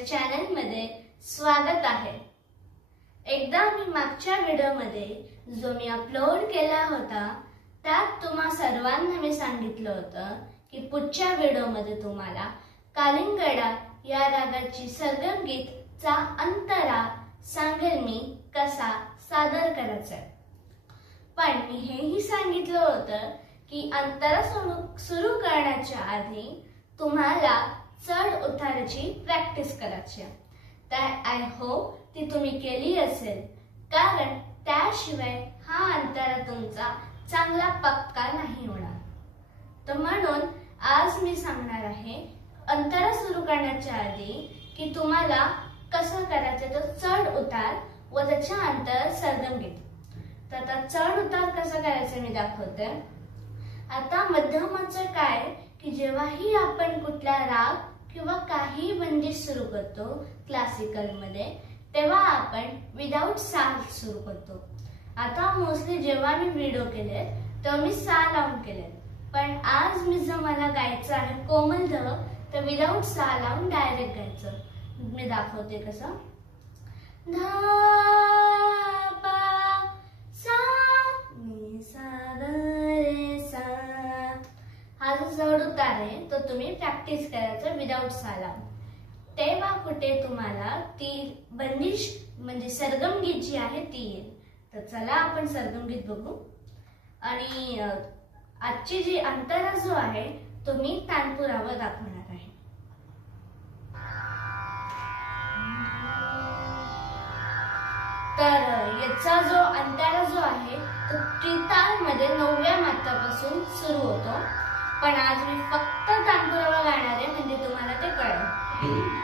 Channel मध्ये स्वागत आहे। एकदा मी मागच्या व्हिडिओमध्ये जो मी अपलोड केला होता त्यात तुम्हा सर्वांना मी सांगितलं होतं की पुढच्या व्हिडिओमध्ये तुम्हाला कालिंगडा या रागाची सरगम गीतचा अंतरा सांगेल मी कसा सादर करायचा। पण मी हेही सांगितलं होतं की अंतरा सुरू करण्याच्या आधी तुम्हाला चढ उताराची प्रॅक्टिस करायची आहे। तर आय होप ती तुम्ही केली असेल, कारण त्याशिवाय हा अंतरा तुमचा चांगला पक्का नाही होणार। तर म्हणून आज मी सांगणार आहे अंतरा सुरू करण्याच्या आधी की तुम्हाला कसं करायचं तो चढ उतार व त्याच्यानंतर सरगम गीत। तर आता चढ उतार कसं करायचं मी दाखवते। आता मध्यमाचं काय की जेव्हाही आपण कुठला राग किंवा काही बंदिश सुरू करतो क्लासिकल मध्ये, तेव्हा आपण विदाउट सा सुरू करतो। आता मोस्टली जेव्हा मी व्हिडिओ केले तेव्हा मी सा लावून केले, पण आज मी जर मला गायचं आहे कोमल ध, तर विदाउट सा लावून डायरेक्ट गायचं। मी दाखवते कसं। धा पा सा नी सा ग रे सा, हा जो चढ उतार आहे तो तुम्ही प्रॅक्टिस करायचं विदाउट सा लावून। तेव्हा कुठे तुम्हाला ती बंदिश म्हणजे सरगम गीत जी आहे ती येईल। तर चला आपण सरगम गीत बघू। आणि आजची जी अंतरा जो आहे तो मी तानपुरावर दाखवणार आहे। तर याचा जो अंतरा जो आहे तो त्रिताल मध्ये 9व्या मात्रापासून सुरू होतो, पण आज मी फक्त तानपुरावर गाणार आहे म्हणजे तुम्हाला ते कळेल।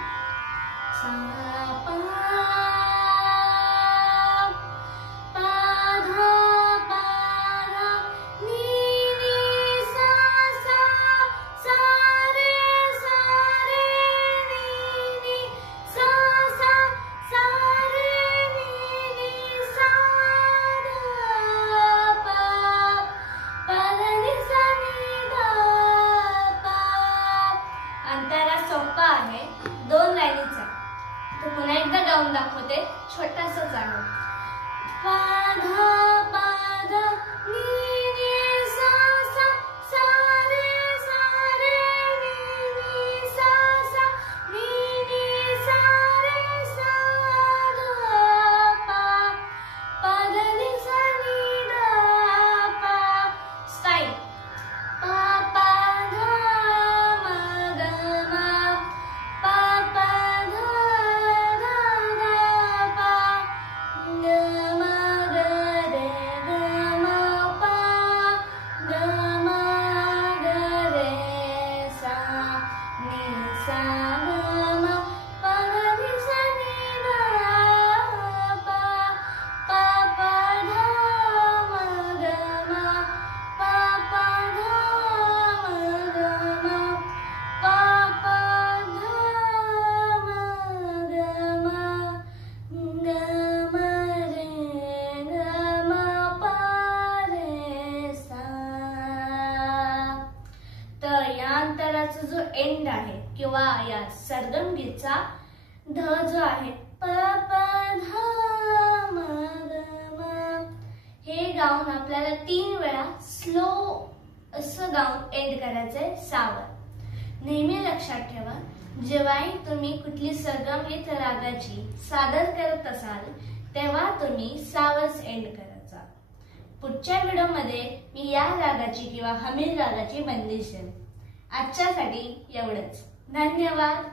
दोन लाईनीचा। तर पुन्हा एकदा गाऊन दाखवते छोटासा जाणव। पा धा पा धा नी नी सा सा सा रे सा रे नी नी सा सा नी नी सा रे सा धा पा पा ध नी सा नी धा पा। स्टाईल पा पा धा मा ग मा पा पा धा धा धा पा ग मा ग रे ग मा पा ग मा ग रे सा नी सा ग मा पा नी सा नी धा पा पा पा धा मा ग मा पा पा धा मा ग मा पा पा धा मा ग मा ग मा रे ग मा पा रे सा। तर या अंतराचा जो एंड आहे किंवा या सरगम गीतचा ध जो आहे प प ध म ग म, हे गाऊन आपल्याला 3 वेळा स्लो असं गाऊन एंड करायचंय सावर। नेहमी लक्षात ठेवा, जेव्हाही तुम्ही कुठली सरगम गीत रागाची सादर करत असाल तेव्हा तुम्ही सावरच एंड करायचा। पुढच्या व्हिडिओमध्ये मी या रागाची किंवा हमीर रागाची बंदिश देईन। आजच्यासाठी एवढंच। धन्यवाद।